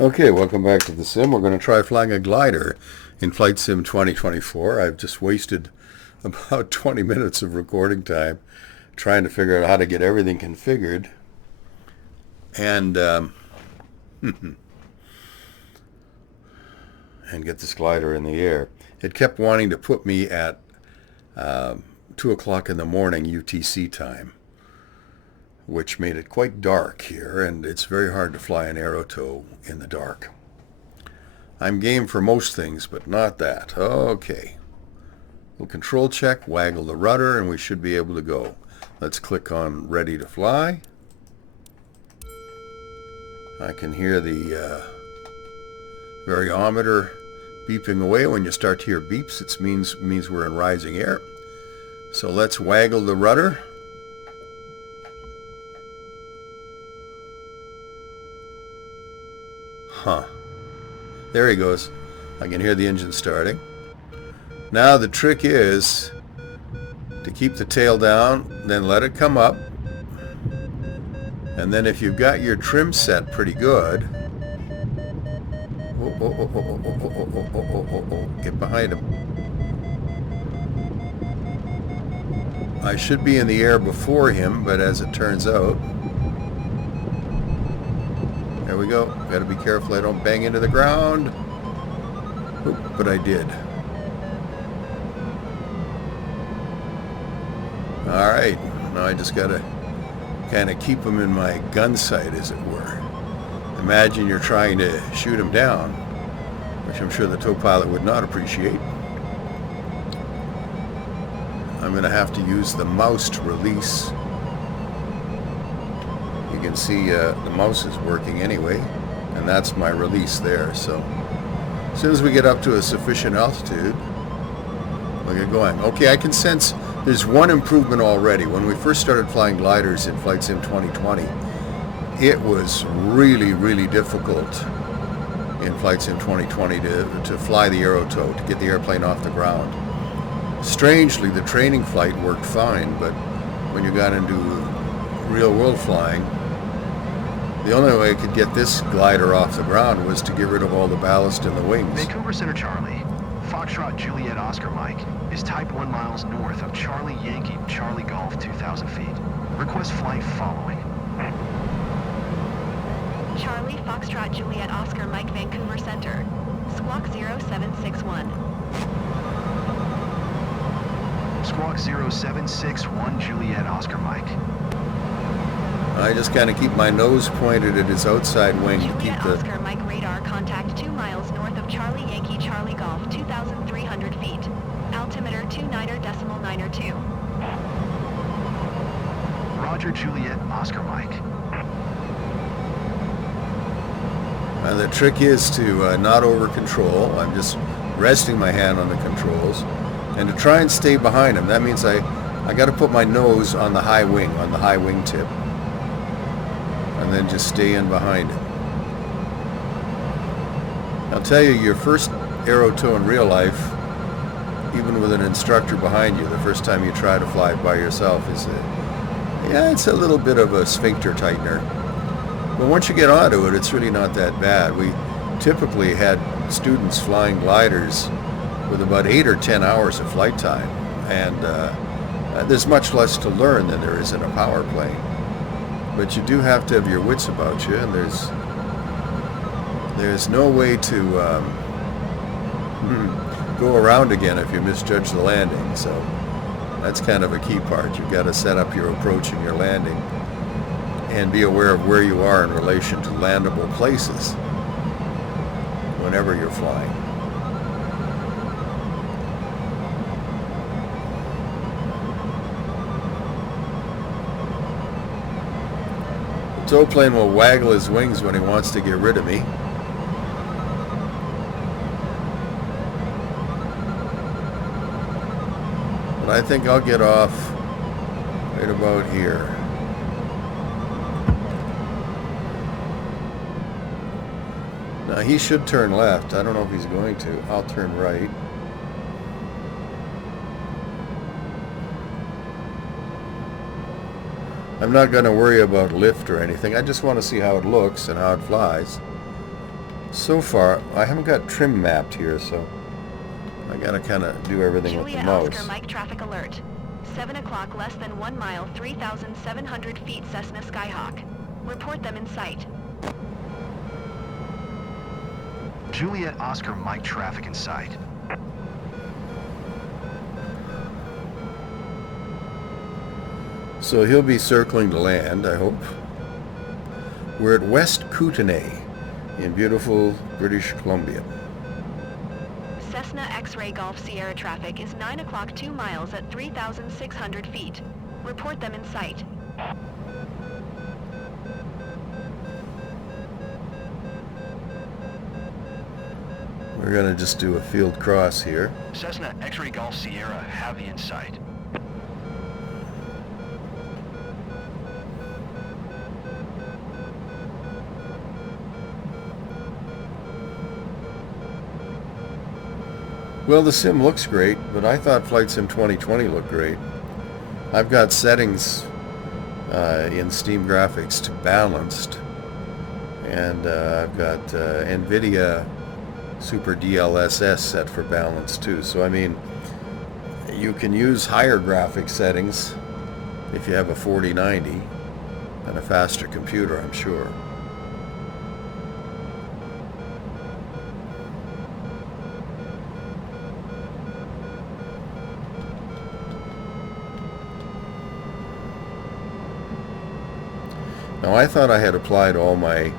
Okay, welcome back to the sim. We're going to try flying a glider in Flight Sim 2024. I've just wasted about 20 minutes of recording time trying to figure out how to get everything configured. And and get this glider in the air. It kept wanting to put me at 2 o'clock in the morning UTC time, which made it quite dark here, and it's very hard to fly an Aerotow in the dark. I'm game for most things, but not that. Okay. We'll control check, waggle the rudder, and we should be able to go. Let's click on ready to fly. I can hear the variometer beeping away. When you start to hear beeps, it means we're in rising air. So let's waggle the rudder. Huh. There he goes. I can hear the engine starting. Now the trick is to keep the tail down, then let it come up. And then if you've got your trim set pretty good, get behind him. I should be in the air before him, but as it turns out, there we go. Got to be careful I don't bang into the ground. Oop, but I did. Alright, now I just got to kind of keep him in my gun sight, as it were. Imagine you're trying to shoot him down, which I'm sure the tow pilot would not appreciate. I'm going to have to use the mouse to release. You can see the mouse is working anyway, and that's my release there. So as soon as we get up to a sufficient altitude, we'll get going. Okay, I can sense there's one improvement already. When we first started flying gliders in Flight Sim 2020, it was really, really difficult in Flight Sim 2020 to fly the Aerotow, to get the airplane off the ground. Strangely, the training flight worked fine, but when you got into real-world flying, the only way I could get this glider off the ground was to get rid of all the ballast in the wings. Vancouver Center Charlie, Foxtrot Juliet Oscar Mike is type 1 miles north of Charlie Yankee Charlie Golf 2,000 feet. Request flight following. Charlie Foxtrot Juliet Oscar Mike Vancouver Center, Squawk 0761. Squawk 0761 Juliet Oscar Mike. I just kind of keep my nose pointed at its outside wing to keep Juliet the... Oscar Mike radar contact 2 miles north of Charlie Yankee Charlie Golf 2,300 feet. Altimeter 29.92. Roger Juliet Oscar Mike. The trick is to not over control. I'm just resting my hand on the controls, and to try and stay behind him. That means I got to put my nose on the high wing, tip, and then just stay in behind him. I'll tell you, your first Aerotow in real life, even with an instructor behind you, the first time you try to fly it by yourself it's a little bit of a sphincter tightener. But once you get onto it, it's really not that bad. We typically had students flying gliders with about 8 or 10 hours of flight time, and there's much less to learn than there is in a power plane. But you do have to have your wits about you, and there's no way to go around again if you misjudge the landing. So that's kind of a key part. You've got to set up your approach and your landing and be aware of where you are in relation to landable places whenever you're flying. The tow plane will waggle his wings when he wants to get rid of me. But I think I'll get off right about here. Now he should turn left. I don't know if he's going to. I'll turn right. I'm not going to worry about lift or anything. I just want to see how it looks and how it flies. So far, I haven't got trim mapped here, so I gotta kind of do everything with the Juliet mouse. Oscar Mike traffic alert. 7 o'clock less than 1 mile, 3,700 feet Cessna Skyhawk. Report them in sight. Juliet Oscar Mike traffic in sight. So he'll be circling to land, I hope. We're at West Kootenay in beautiful British Columbia. Cessna X-Ray Golf Sierra traffic is 9 o'clock 2 miles at 3,600 feet. Report them in sight. We're going to just do a field cross here. Cessna X-Ray Golf Sierra heavy in sight. Well, the sim looks great, but I thought Flight Sim 2020 looked great. I've got settings in Steam Graphics to balanced, and I've got NVIDIA Super DLSS set for balanced too. So I mean, you can use higher graphic settings if you have a 4090 and a faster computer, I'm sure. Now I thought I had applied all my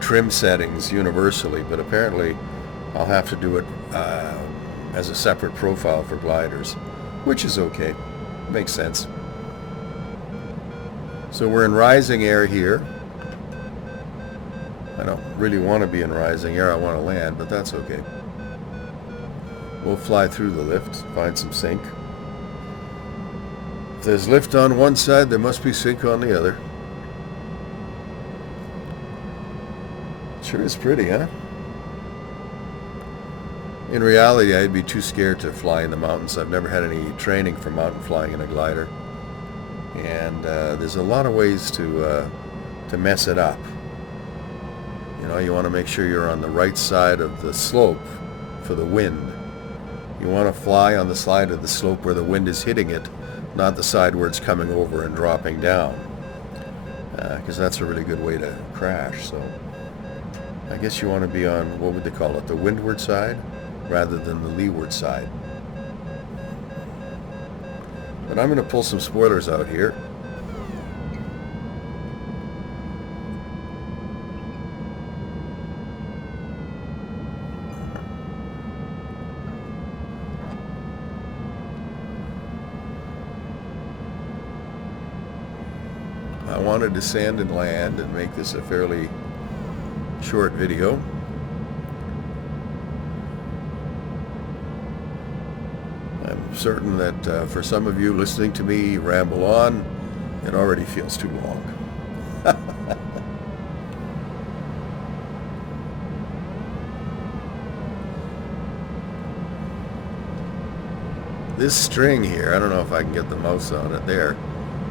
trim settings universally, but apparently I'll have to do it as a separate profile for gliders, which is okay. Makes sense. So we're in rising air here. I don't really want to be in rising air. I want to land, but that's okay. We'll fly through the lift, find some sink. If there's lift on one side, there must be sink on the other. Sure is pretty, huh? In reality, I'd be too scared to fly in the mountains. I've never had any training for mountain flying in a glider. And there's a lot of ways to mess it up. You know, you want to make sure you're on the right side of the slope for the wind. You want to fly on the side of the slope where the wind is hitting it, not the side where it's coming over and dropping down. Because that's a really good way to crash. So I guess you want to be on, what would they call it, the windward side rather than the leeward side. But I'm going to pull some spoilers out here. I want to descend and land and make this a fairly short video. I'm certain that for some of you listening to me ramble on, it already feels too long. This string here, I don't know if I can get the mouse on it there.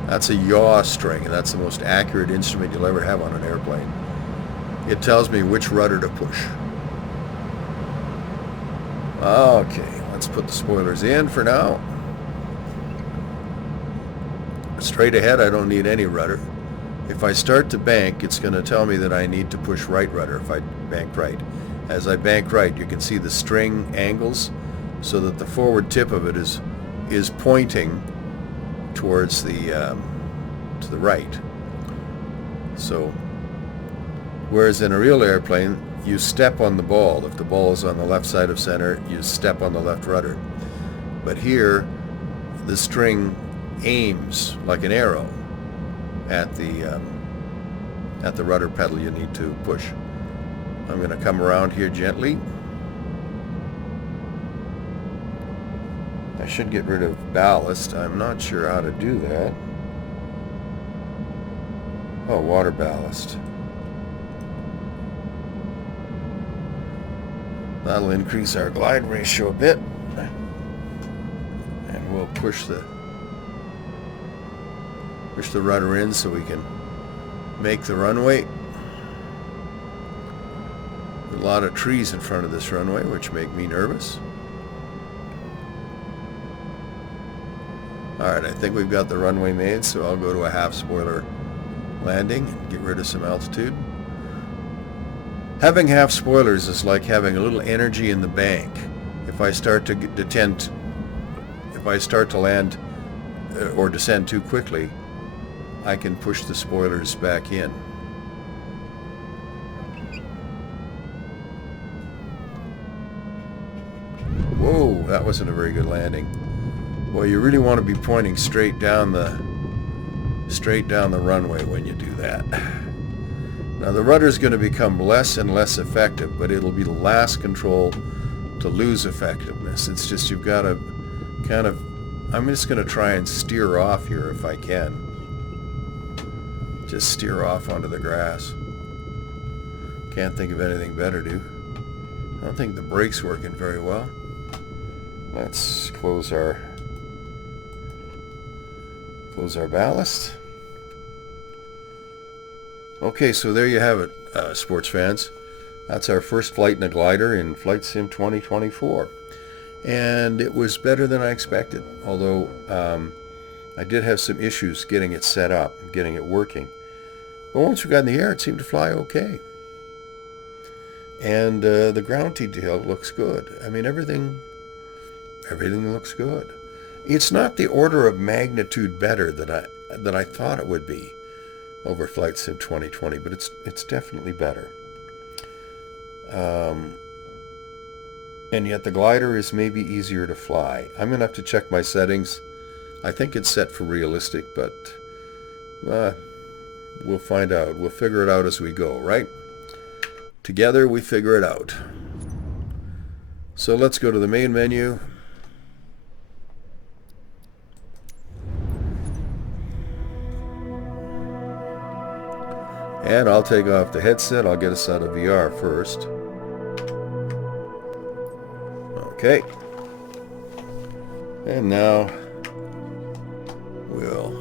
That's a yaw string, and that's the most accurate instrument you'll ever have on an airplane. It tells me which rudder to push. Okay, let's put the spoilers in for now. Straight ahead, I don't need any rudder. If I start to bank, it's going to tell me that I need to push right rudder if I bank right. As I bank right, you can see the string angles so that the forward tip of it is pointing towards the to the right. So whereas in a real airplane, you step on the ball. If the ball is on the left side of center, you step on the left rudder. But here, the string aims like an arrow at the rudder pedal you need to push. I'm going to come around here gently. I should get rid of ballast. I'm not sure how to do that. Oh, water ballast. That'll increase our glide ratio a bit. And we'll push the rudder in so we can make the runway. A lot of trees in front of this runway, which make me nervous. Alright, I think we've got the runway made, so I'll go to a half spoiler landing and get rid of some altitude. Having half spoilers is like having a little energy in the bank. If I start to land or descend too quickly, I can push the spoilers back in. Whoa, that wasn't a very good landing. Well, you really want to be pointing straight down the runway when you do that. Now the rudder is going to become less and less effective, but it'll be the last control to lose effectiveness. It's just you've got to kind of... I'm just going to try and steer off here if I can. Just steer off onto the grass. Can't think of anything better to do. I don't think the brake's working very well. Let's close our ballast. Okay, so there you have it, sports fans. That's our first flight in a glider in Flight Sim 2024. And it was better than I expected, although I did have some issues getting it set up, getting it working. But once we got in the air, it seemed to fly okay. And the ground detail looks good. I mean, everything looks good. It's not the order of magnitude better that I thought it would be over Flight Sim 2020, but it's definitely better. And yet the glider is maybe easier to fly. I'm going to have to check my settings. I think it's set for realistic, but we'll find out. We'll figure it out as we go, right? Together we figure it out. So let's go to the main menu. And I'll take off the headset. I'll get us out of VR first. Okay. And now we'll